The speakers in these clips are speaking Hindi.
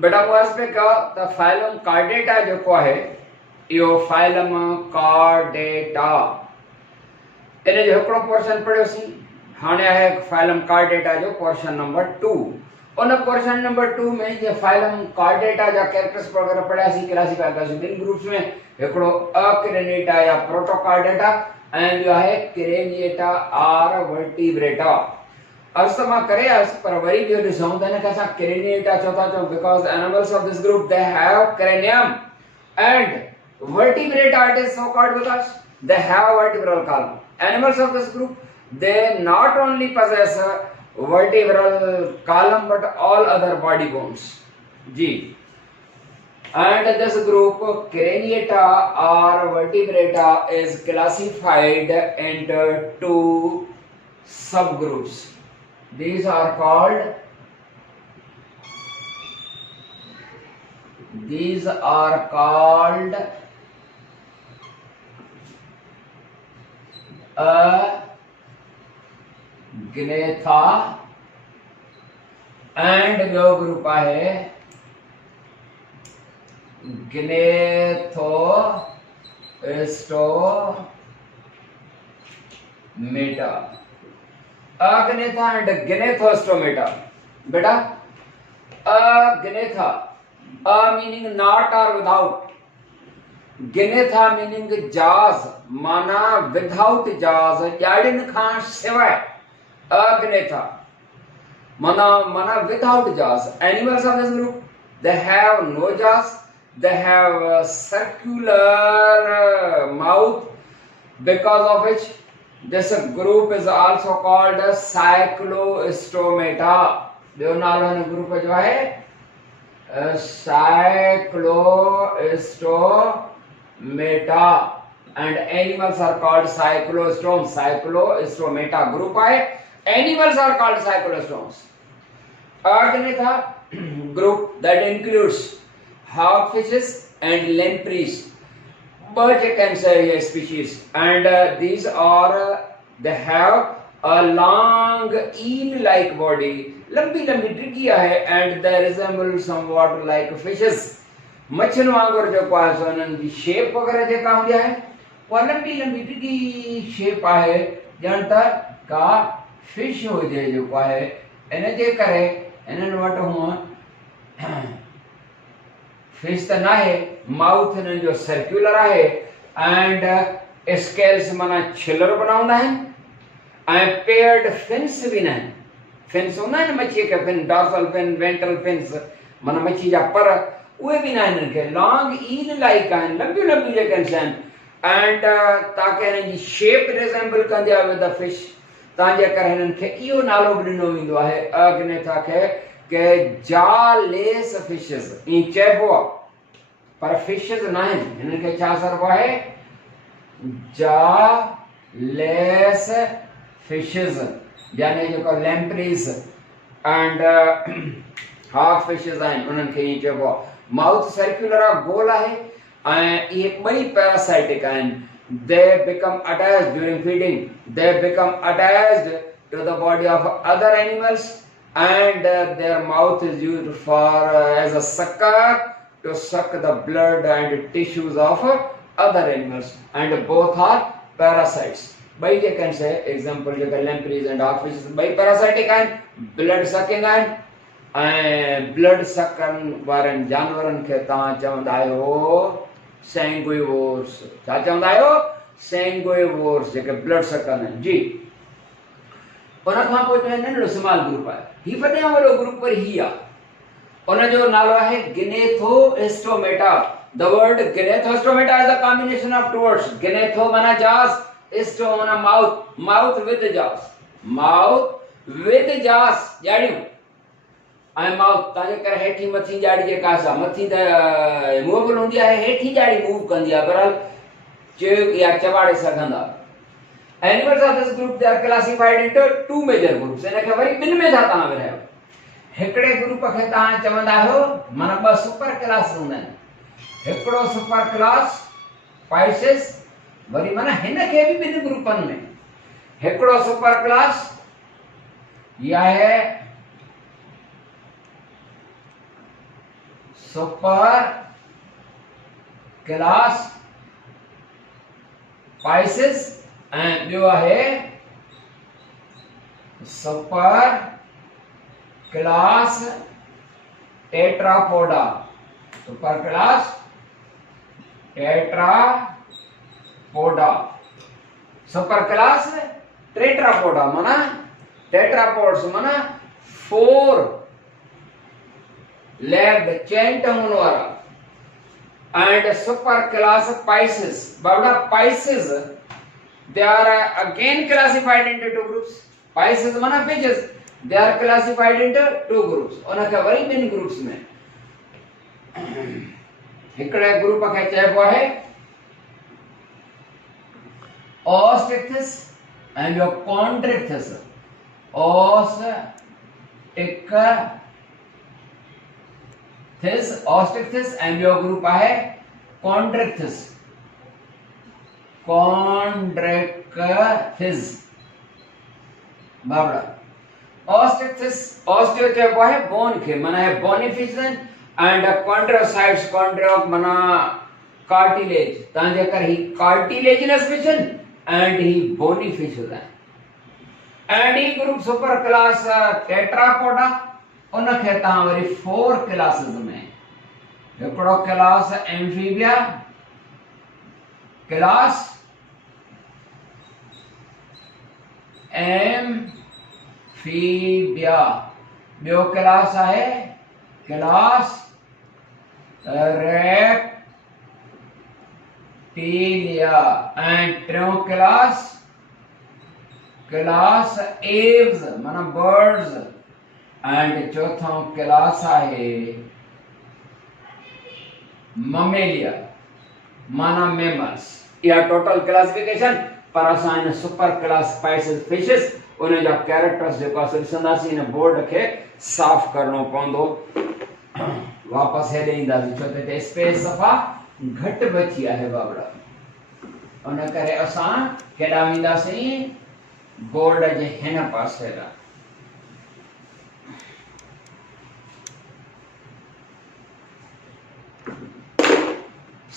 बेटा वास पे का द फाइलम कार्डेटा जो है यो फाइलम कार्डेटा इन जो एकड़ो पोर्शन पढ़ियोसी हाने है फाइलम कार्डेटा जो पोर्शन नंबर 2 उन पोर्शन नंबर 2 में जे फाइलम कार्डेटा जा कैरेक्टर्स वगैरह पढ़ियासी क्लासिफाई करसी इन ग्रुप्स में एकड़ो अक्रेनिटा या प्रोटोकार्डेटा एंड जो है क्रेनिएटा आर वर्टिब्रेटा अस्तमा करे अस पर वरी भी ॾिसूं त हिन खे असां क्रेनिएटा चो था चऊं because animals of this group they have cranium and vertebrata it is so called because they have vertebral column. Animals of this group they not only possess a vertebral column but all other body bones. जी and this group craniata or vertebrata is classified into two subgroups. These are called gnatha and जो ग्रुप आहे gnathostomeata अग्नेथा एंड gnathostomeata बेटा अग्नेथा मीनिंग नॉट और विदाउट gnatha मीनिंग जाज माना विदाउट जाज ॼाड़िन खां सिवाय अग्नेथा माना without jaws. Animals of this group they have no jaws, they have a circular mouth because of which this group is also called cyclostomata. जो नालो हिन ग्रुप जो आहे cyclostomata and animals are called cyclostomes. Cyclostomata group आहे animals are called cyclostomes. Argonauta group that includes hawkfishes and lampreys, but you can say here species, and these are they have a long eel-like body, lambi डिगी है, and they resemble somewhat like fishes. मच्छिन वांगुर जो आहे सो उन्हनि जी शेप वग़ैरह जेका हूंदी आहे उहा लंबी डिगी शेप आहे ॼण त का फिश हुजे जेको आहे इन जे करे इन्हनि वटि हूअं फिश त न आहे माउथ हिननि जो सर्कुलर आहे एंड स्केल्स माना छिलर बि न हूंदा आहिनि ऐं पेयर्ड फिन्स बि न आहिनि फिन्स हूंदा आहिनि मच्छीअ खे fin dorsal fin ventral fins माना मच्छी जा पर उहे बि न आहिनि हिननि खे लॉन्ग ईल लाइक आहिनि लंबियूं लंबियूं जेके आहिनि एंड ताकी हिननि जी शेप रिसेंबल कंदी आहे विद द फिश तांजे करे हिननि खे इहो नालो बि ॾिनो वेंदो आहे अग्नेथा खे के जालेस फिशेस ईअं चइबो आहे पर फिशेस न आहिनि हिननि खे छा चइबो आहे जालेस फिशेस यानी जेको लैम्प्रीज एंड हॉक फिशेस आहिनि उन्हनि खे ईअं चइबो आहे माउथ सर्कुलर आहे गोल आहे ऐं इहे ॿई पैरासाइटिक आहिनि. They become attached during feeding. They become attached to the body of other animals, and their mouth is used for as a sucker to suck the blood and tissues of other animals. And both are parasites. By you can say example, you can lampreys and hawkfishes. By parasitic and blood sucking and blood sucking वारनि जानवरनि खे तव्हां चवंदा आहियो सैंगुइवोर्स. छा चवंदा आहियो सैंगुइवोर्स जेके ब्लड सकर आहिनि जी. उन खां पोइ जो नंढड़ो स्मॉल ग्रुप आहे ही वॾे वॾो ग्रुप पर ही आहे उन जो नालो आहे gnathostomeata. The word gnathostomeata is a combination of two words. gnatho माना जास, sto माना mouth, mouth with jaws, mouth with jaws ॼाड़ियूं ऐं माउथ तव्हांजे करे हेठी मथी ॼाड़ी जेका आहे मथी त मूवेबल हूंदी आहे हेठी ॼाड़ी मूव कंदी आहे बहरहाल या चबाड़े सघंदा. Animals of this group they are classified into two major groups. इनखे वरी ॿिनि में था तव्हां विरहायो. हिकिड़े ग्रुप खे तव्हां चवंदा आहियो माना ॿ सुपर क्लास हूंदा आहिनि. हिकिड़ो सुपर क्लास पाइसिस वरी माना हिन खे बि ॿिनि ग्रुपनि में हिकिड़ो सुपर क्लास या है सुपर क्लास स्पाइसिस ऐं ॿियो आहे super class Tetrapoda. Super class Tetrapoda. Super class Tetrapoda माना टेट्रापोड्स माना 4 लेग्ड चेन टंगुन वारा। And super class Pisces, Babra Pisces, they are again classified into 2 groups. Pisces माना fishes, they are classified into 2 groups. उनखे वरी 2 ग्रुप्स में हिकिड़े ग्रुप खे चइबो आहे Ostrictis and your Chondrichthyes. Ostrictis and your group आहे Chondrichthyes. बाबड़ा Ostrictis, osteo चइबो आहे बोन खे, माना है बोनिफिशन एंड chondrocytes, chondro माना कार्टिलेज, तांजे कर ही कार्टिलेजिनस फिशन एंड ही बोनिफिशल है। And he group super class Tetrapoda, उनखे तहां वरी 4 क्लासेस में हिकिड़ो क्लास एम्फीबिया, क्लास एम्फीबिया, ॿियो क्लास आहे क्लास रेप्टिलिया एंड टियों क्लास एव्स माना बर्ड्स एंड चौथों क्लास आहे ममेलिया माना मेमल्स। या टोटल क्लासिफिकेशन पर असां इन सुपर क्लास स्पाइसिस फिशिस उन जा कैरेक्टर्स जेको असां ॾिसंदासीं इन बोर्ड खे साफ़ करणो पवंदो। वापस हेॾे ईंदासीं छो त हिते स्पेस सफ़ा घटि बची आहे बाबड़ा, उन करे असां केॾा वेंदासीं बोर्ड जे हिन पासे ॾांहुं।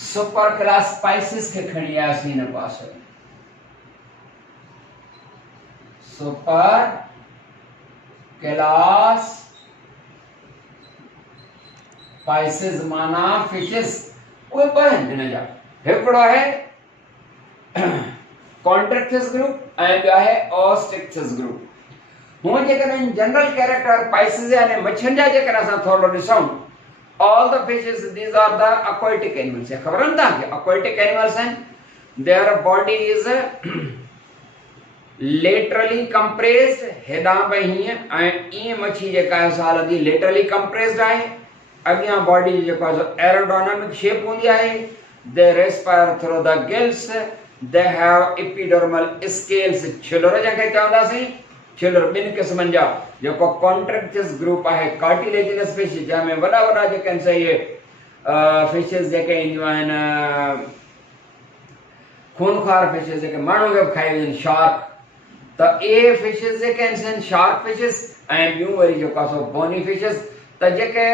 सुपर क्लास स्पाइसिस के खणी आयासीं हिन पासे। सुपर क्लास स्पाइसिस माना फिशिस, उहे ॿ आहिनि हिन जा, हिकिड़ो आहे कॉन्ट्रेक्टिस ग्रुप ऐं ॿियो आहे ऑस्ट्रिक्टिस ग्रुप। हूअं जेकॾहिं जनरल कैरेक्टर स्पाइसिस यानी मच्छियुनि जा जेकॾहिं असां थोरो ॾिसूं, all the fishes, these are the aquatic animals. ये खबर है ना कि aquatic animals हैं, their body is laterally compressed, हेॾां पे हीअं ऐं ईअं मच्छी जेका आहे साल जी laterally compressed आहे, अॻियां बॉडी जेको आहे एरोडायनामिक शेप हूंदी आहे। they respire through the gills, they have epidermal scales, छिलर जंहिंखे चवंदासीं, छिलर ॿिनि क़िस्मनि जा। जेको कॉन्ट्रेक्टिस ग्रुप आहे कार्टिलेजिनस फिश, जंहिंमें वॾा वॾा जेके आहिनि सही फिशिस जेके ईंदियूं आहिनि खूनखार फिशिस जेके माण्हू खे बि खाई वेंदियूं आहिनि, शार्क, त इहे फिशिस जेके आहिनि शार्क फिशिस ऐं ॿियूं वरी जेको आहे सो बोनी फिशिस। त जेके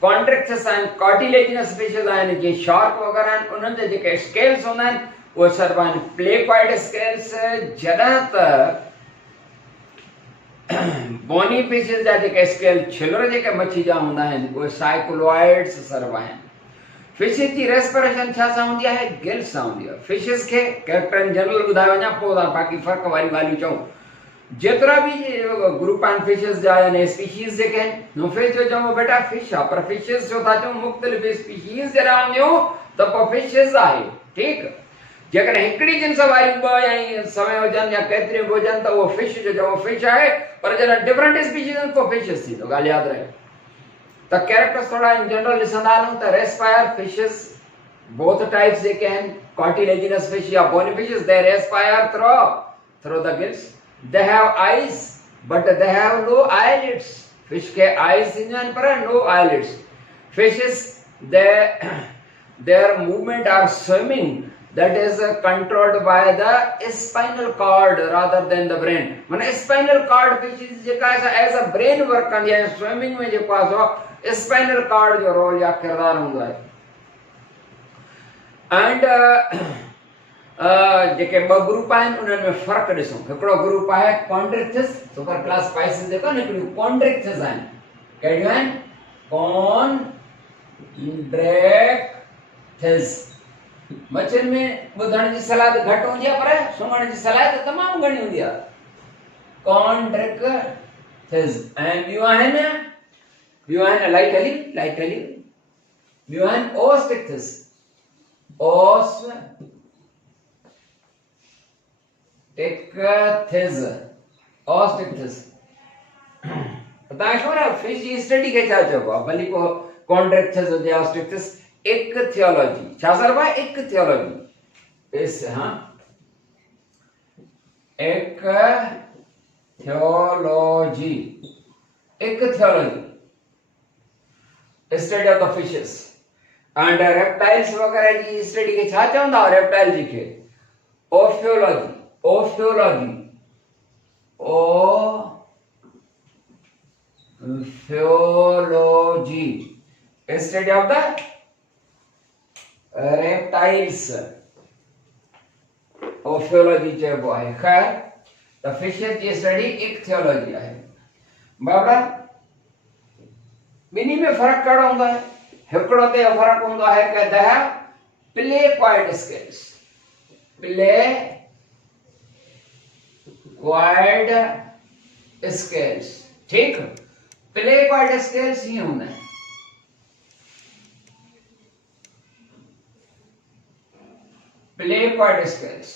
कॉन्ट्रेक्टिस आहिनि कार्टिलेजिनस फिशिस आहिनि, जीअं शार्क वग़ैरह आहिनि, उन्हनि जा जेके स्केल्स हूंदा आहिनि उहे सर्व आहिनि प्लेकॉइड स्केल्स, जॾहिं त बोनी फिशिस जा जेके स्केल छिलर जेके मच्छी जा हूंदा आहिनि उहे साइक्लोइड्स सर्व आहिनि। फिशिस जी रेस्पिरेशन छा सां हूंदी आहे? गिल्स सां हूंदी आहे। फिशिस खे कैरेक्टर इन जनरल ॿुधाए वञा, पोइ बाक़ी फ़र्क़ वारी ॻाल्हियूं चऊं। जेतिरा बि ग्रुप आहिनि फिशिस जा यानी स्पीशीज़ जेके आहिनि, फिश जो चऊं बेटा फिश आहे, पर फिशिस जो था चऊं मुख़्तलिफ़ स्पीशीज़ जॾहिं हूंदियूं त पोइ फिशिस आहे, ठीकु। जेकॾहिं हिकिड़ी जिन्स वारियूं ॿ या समय हुजनि या केतिरियूं बि हुजनि त उहो फिश जो चऊं फिश आहे, पर जॾहिं डिफरेंट स्पीशीज़ आहिनि पोइ फिशिस थींदो। ॻाल्हि यादि रहे। त कैरेक्टर्स थोड़ा इन जनरल ॾिसंदा हलूं त रेस्पायर फिशिस बोथ टाइप्स जेके आहिनि कार्टिलेजिनस फिश या bony fishes, they respire through the gills, they have eyes but they have no eyelids. Fish के आईज थींदियूं आहिनि पर no eyelids. Fishes their movement are swimming, that is controlled by the spinal cord rather than the brain. माने spinal cord fishes जेका है as a brain work कंदी आहे। स्विमिंग में जेको आहे स्पाइनल कार्ड जो रोल या किरदार हूंदो आहे। एंड जेके ॿ ग्रुप आहिनि उन्हनि में फ़र्क़ु ॾिसूं। हिकिड़ो ग्रुप आहे कॉन्ड्रिक्थिस, सुपर क्लास स्पाइसिस जेका न, हिकिड़ियूं कॉन्ड्रिक्थिस आहिनि। कहिड़ियूं आहिनि? कॉन्ड्रिक्थिस। मच्छियुनि में ॿुधण जी सलाह घटि हूंदी आहे, पर सुम्हण जी सलाह त तमामु घणी हूंदी आहे। कॉन्ड्रिक्थिस। ऐं ॿियूं आहिनि लाइट हली ॿियूं आहिनि ओस्टिक्थिस। ओस्टिक्थिस। तव्हांखे ख़बर आहे फिश जी स्टडी खे छा चइबो आहे? भली को कॉन्ड्रिक्थिस हुजे ओस्टिक्थिस, इक्थियोलॉजी। छा सर भाई? Ichthyology. Ichthyology study of the fishes and reptiles वगैरह जी स्टडी खे छा चवंदा? रेप्टाइल जी खे ओफियोलॉजी। स्टडी ऑफ द रेप्टाइल्स, ओफियोलॉजी चइबो आहे। खैर, त फिशेस जी स्टडी इक्थियोलॉजी आहे। बाबा ॿिन्ही में फ़र्क़ु कहिड़ो हूंदो आहे? हिकिड़ो ते फ़र्क़ु हूंदो आहे कि the placoid scales. Placoid scales, ठीक। प्लेक्वाइड स्केल्स हीअं हूंदा आहिनि। प्लेक्वाइड स्केल्स,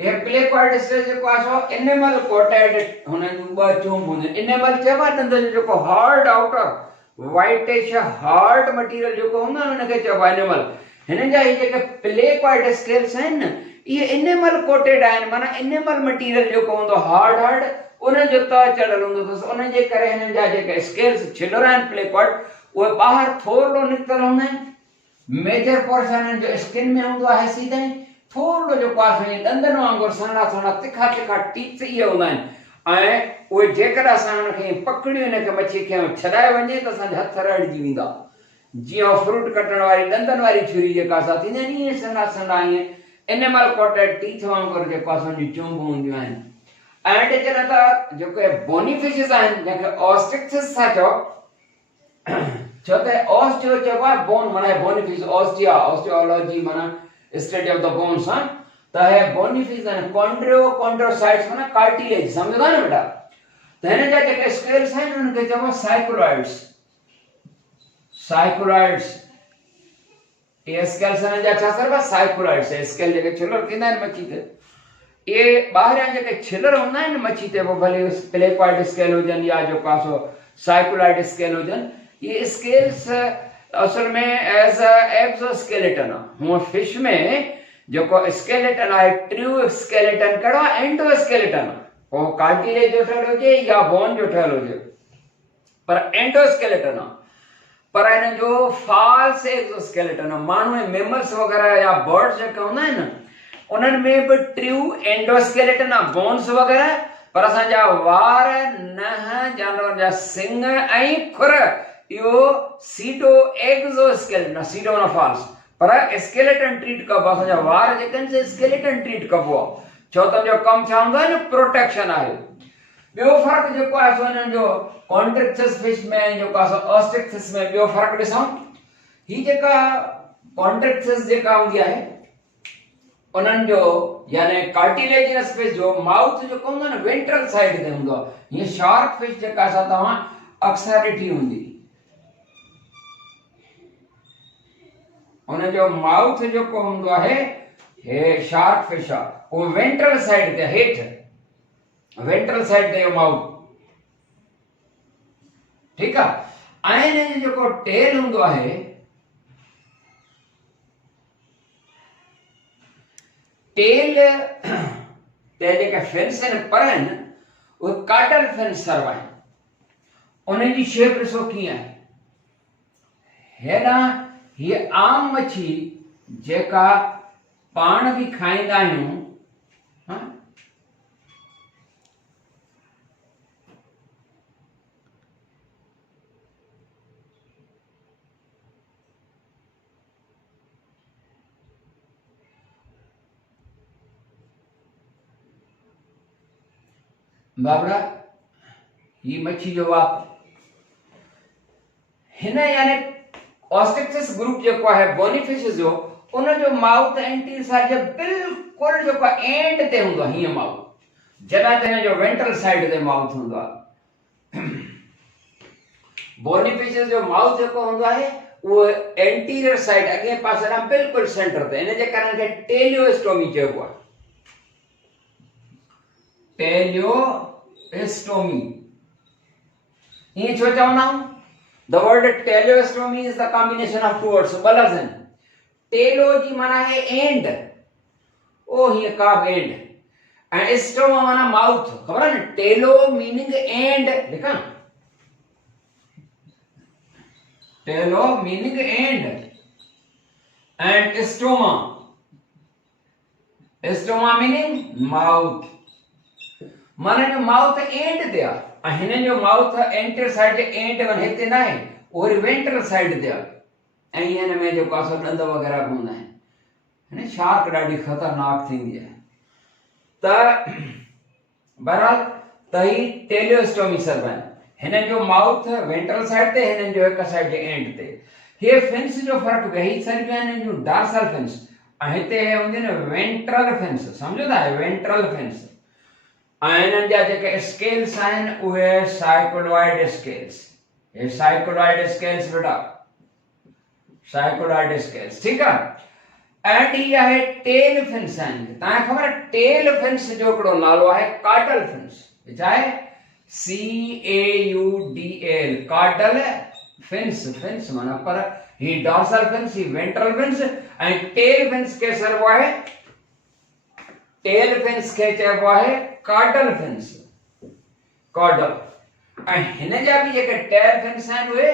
ये प्लेक्वाइड स्केल्स जेको आहे सो एनिमल कोटेड, हुननि जूं ॿ चूंब हूंदियूं आहिनि। एनिमल चइबो आहे दंद जो जेको hard outer whitish hard material जेको हूंदो आहे हुनखे चइबो आहे एनिमल। हिन जा ही जेके प्लेक्वाइड स्केल्स आहिनि न, इहे एनिमल कोटेड आहिनि। माना एनिमल मटीरियल जेको हूंदो हार्ड उन जो तह चढ़ियल हूंदो अथसि। उन जे करे हिननि जा जेके स्केल्स छिलर आहिनि प्लेक्वाइड, उहे ॿाहिरि थोरो निकितल हूंदा आहिनि। मेजर पोर्शन जो स्किन में हूंदो आहे सीधे, थोरो जेको आहे ॾंदनि वांगुरु सन्हा तिखा टीथ इहे हूंदा आहिनि। ऐं उहे जेकर असां हुनखे पकड़ियूं हिनखे मच्छी खे छॾाए वञे त असांजा हथ रड़जी वेंदा। जीअं फ्रूट कटण वारी ॾंदनि वारी छुरी जेका असां थींदी आहिनि, ईअं सन्हा ईअं एनिमल कोटेड टीथ वांगुरु जेको असांजी चूंब हूंदियूं आहिनि। एंड जॾहिं त जेके बोनी फिशिस आहिनि, जंहिंखे ओस्टिक्थिस था चओ, छो त ओस्टियो चइबो आहे बोन, माना बोनी फिश। ओस्टियोलॉजी माना स्टडी ऑफ द बोन्स। त है बोनी फिश आहिनि। कॉन्ड्रोसाइट्स माना कार्टिलेज, सम्झो था न बेटा? त हिन जा जेके स्केल्स आहिनि उनखे चइबो आहे साइक्लोइड्स। ये स्केल्स हिन जा छा सर? साइक्लोइड्स। स्केल जेके छिलर थींदा आहिनि मच्छी ते, ये ॿाहिरियां जेके छिलर हूंदा आहिनि मच्छी ते, पोइ भले प्लेक्वाइड स्केल हुजनि या जेको आहे सो साइक्लोइड स्केल हुजनि, ये स्केल्स असल में एज अ एक्सोस्केलेटन आहे। हूअं फिश में जेको स्केलेटन आहे, ट्रू स्केलेटन कहिड़ो आहे? एंडोस्केलेटन आहे। पोइ कार्टिलेज जो ठहियल हुजे या बोन जो ठहियल हुजे, पर एंडोस्केलेटन आहे। पर हिन जो फॉल्स एक्सोस्केलेटन आहे। माण्हू ऐं मेमल्स वग़ैरह या बर्ड्स जेके हूंदा आहिनि, उन्हनि में बि ट्रू एंडोस्केलेटन आहे, बोन्स वग़ैरह। पर असांजा वार, नह, जानवरनि जा सिंग ऐं खुर, इहो सीडो एक्सोस्केलेटन आहे। सीडो न फॉल्स, पर स्केलेटन ट्रीट कबो। असांजा वार जेके आहिनि स्केलेटन ट्रीट कबो आहे, छो त जो कमु छा हूंदो आहे न, प्रोटेक्शन आहे। ॿियो फ़र्क़ु जेको आहे सो हिननि जो कॉन्ड्रिक्थिस फिश में जेको आहे सो ओस्टिक्थिस में ॿियो फ़र्क़ु ॾिसूं। ही जेका कॉन्ड्रिक्थिस जेका हूंदी आहे, उन्हनि जो यानी कार्टिलेजिनस फिश जो माउथ जेको हूंदो आहे न, वेंट्रल साइड ते हूंदो आहे। हीअं शार्क फिश जेका असां तव्हां अक्सर ॾिठी हूंदी, उन जो माउथ जेको हूंदो आहे, हे शार्क फिश आहे, उहो वेंट्रल साइड ते, हेठि वेंट्रल साइड ते माउथ, ठीकु आहे। ऐं हिन जो जेको टेल हूंदो आहे, टेल ते जेके फिन्स आहिनि पर आहिनि, उहे काटल फिन्स सर्व आहिनि। उन जी शेप ॾिसो कीअं आहे। हेॾां हीअ आम मच्छी जेका पाण बि खाईंदा आहियूं, बाबरा ही मच्छी जो वाप हिन यानी ऑस्ट्रिक्टिस ग्रुप जो है बोनीफिश जो उन जो माउथ एंटी साइड बिल्कुल जो एंड ते हुंदो ही माउथ जदा ते जो वेंट्रल साइड ते माउथ हुंदो बोनीफिश जो माउथ जो हुंदो है वो एंटीरियर साइड अगे पासे ना बिल्कुल सेंटर ते इन जे कारण के टेलियोस्टोमी चयो आहे टेलियोस्टोमी ये छो चवंदा the word teleostomy is the combination of two words balazan telo जी माना है एंड ओ ही काब एंड एंड स्टोमा माना माउथ खबर है ना टेलो मीनिंग एंड लिखा telo meaning and stoma stoma meaning mouth माने माउथ एंड दिया हिन जो माउथ एंटर साइड एंड वन हिते ना है और वेंट्रल साइड दिया ऐं हिन में जो कासो दंद वगैरह हूंदा आहिनि हिन शार्क ॾाढी खतरनाक थींदी आहे त बहरहाल त ही टेलियोस्टोमी सर्वन हिन जो माउथ वेंट्रल साइड ते हिन जो हिक साइड एंड ते हे फिन्स जो फर्क बि ही सर्वियूं आहिनि जो डॉर्सल फिन्स ऐं हिते हूंदी न वेंट्रल फिन्स सम्झो था वेंट्रल फिन्स इन्हनि जा जेके स्केल्स आहिनि उहे साइक्लोइड स्केल्स ये साइक्लोइड स्केल्स बेटा साइक्लोइड स्केल्स ठीक है एंड ये है टेल फिन्स आहिनि तव्हांखे ख़बर आहे टेल फिन्स जो हिकिड़ो नालो आहे कार्डल फिन्स छा आहे CAUDL कार्डल फिन्स फिन्स माना पर ही डॉर्सल फिन्स ही वेंट्रल फिन्स ऐं टेल फिन्स खे चइबो आहे टेल फिन्स खे चइबो आहे कार्डल फिन्स कार्डल ऐं हिन जा बि जेके टेल फिन्स आहिनि उहे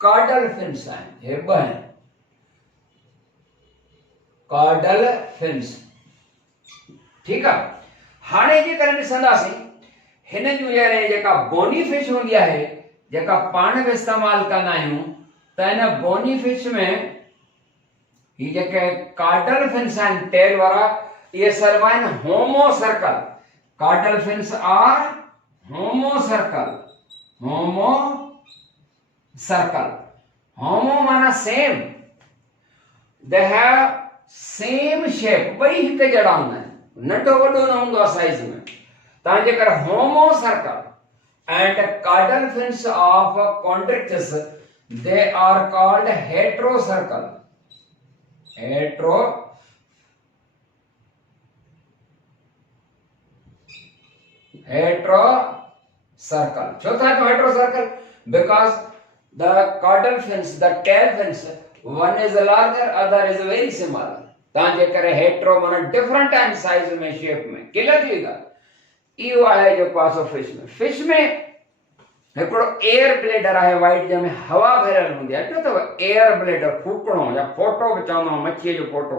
कार्डल फिन्स आहिनि हे ॿ आहिनि कार्डल फिन्स ठीकु आहे हाणे जेकर ॾिसंदासीं हिन जूं जेका बोनी फिश हूंदी आहे जेका पाण बि इस्तेमालु कंदा आहियूं त हिन बोनी फिश में ही जेके कार्डल फिन्स आहिनि टेल वारा ये सर्व आहिनि होमो circle Caudal fins are homocircle. Homocircle. Homo माना same. They have same shape. वही हिक जड़ा हूंदा आहिनि नंढो वॾो न हूंदो आहे साइज में तव्हां जेकर homocircle and caudal fins of chondrichthyes they are called heterocircle. Heterocircle. चौथा तो heterocircle because the caudal fins, the tail fins, one is larger, other is very small. तां जे करे hetero माना different and size में shape में क्लियर थी ॻाल्हि इहो आहे जो पासो फिश में हिकिड़ो एयर ब्लेडर आहे वाइट जंहिंमें हवा भरियल हूंदी आहे ॾिठो अथव एयर ब्लेडर फूकणो या फोटो बि चवंदा आहियूं मच्छीअ जो फोटो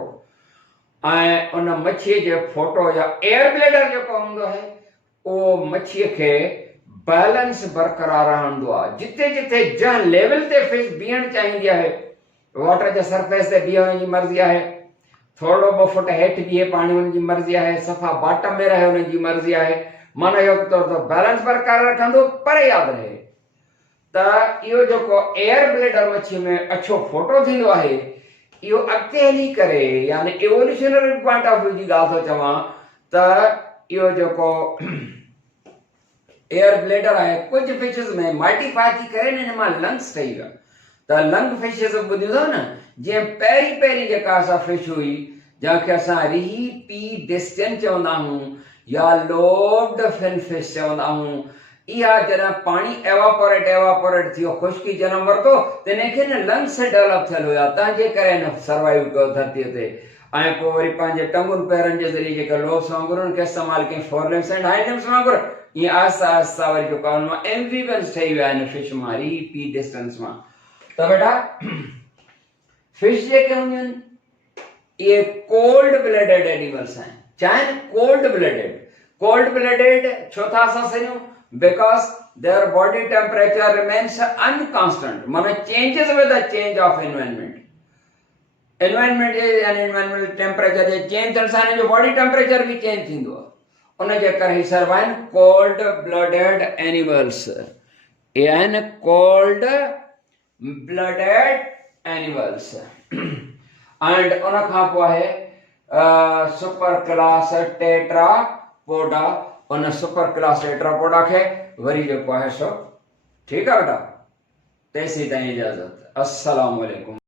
ऐं उन मच्छीअ जे फोटो या एयर ब्लेडर जेको हूंदो आहे उहो मच्छीअ खे बैलेंस बरक़रार रहंदो आहे जिते जिते जंहिं लेवल ते फिश बीहण चाहींदी आहे वाटर जे सरफेस ते बीहण जी मर्ज़ी आहे थोरो ॿ फुट हेठि बीहे पाणी हुन जी मर्ज़ी आहे सफ़ा बॉटम में रहे हुन जी मर्ज़ी आहे माना इहो तौर ते बैलेंस बरक़रार रखंदो पर यादि रहे त इहो जेको एयर ब्लेडर मच्छीअ में अछो फोटो थींदो आहे इहो अॻिते हली करे यानी इवोल्यूशनरी पॉइंट ऑफ व्यू जी ॻाल्हि थो चवां त इहो जेको एयर ब्लेडर आहे कुझु फिशिस में मल्टीप्लाई थी करे हिन मां लंग्स ठही विया त लंग फिशिस ॿुधियो अथव न जीअं पहिरीं पहिरीं जेका असां फिश हुई जंहिंखे असां रीपीडिस्टेंट चवंदा आहियूं या लोब्ड फिन फिश चवंदा आहियूं इहा जॾहिं पाणी एवापोरेट थियो खुश्की जनम वरितो त हिनखे न लंग्स डेवलप थियल हुया तंहिंजे करे हिन सर्वाइव कयो धरतीअ ते ऐं पोइ वरी पंहिंजे टंगुनि पेरनि जे ज़रिए जेके लोब्स वांगुरु उनखे इस्तेमालु कयईं फोरलिम्स एंड हाइंडलिम्स वांगुरु ईअं आहिस्ता आहिस्ता वरी जेको आहे हुन मां एम्फीबियंस ठही विया आहिनि फिश मां रीपीडिस्टेंस मां त बेटा फिश जेके हूंदियूं आहिनि इहे कोल्ड ब्लडेड एनिमल्स आहिनि चाहे कोल्ड ब्लडेड छो था असां सॼूं because their body temperature remains unconstant माना changes with the change of environment environment जे यानी एनवायरनमेंट टेम्परेचर जे चेंज थियण सां हिन जो बॉडी टेम्परेचर बि चेंज थींदो आहे उन जे करे ही सर्व आहिनि कोल्ड ब्लडेड एनिमल्स, ये आहिनि कोल्ड ब्लडेड एनिमल्स। एंड उन खां पोइ आहे सुपर क्लास टेट्रापोडा, उन सुपर क्लास टेट्रापोडा खे वरी जेको आहे सो ठीकु आहे बेटा। तेसीं ताईं इजाज़त, अस्सलाम वालेकुम।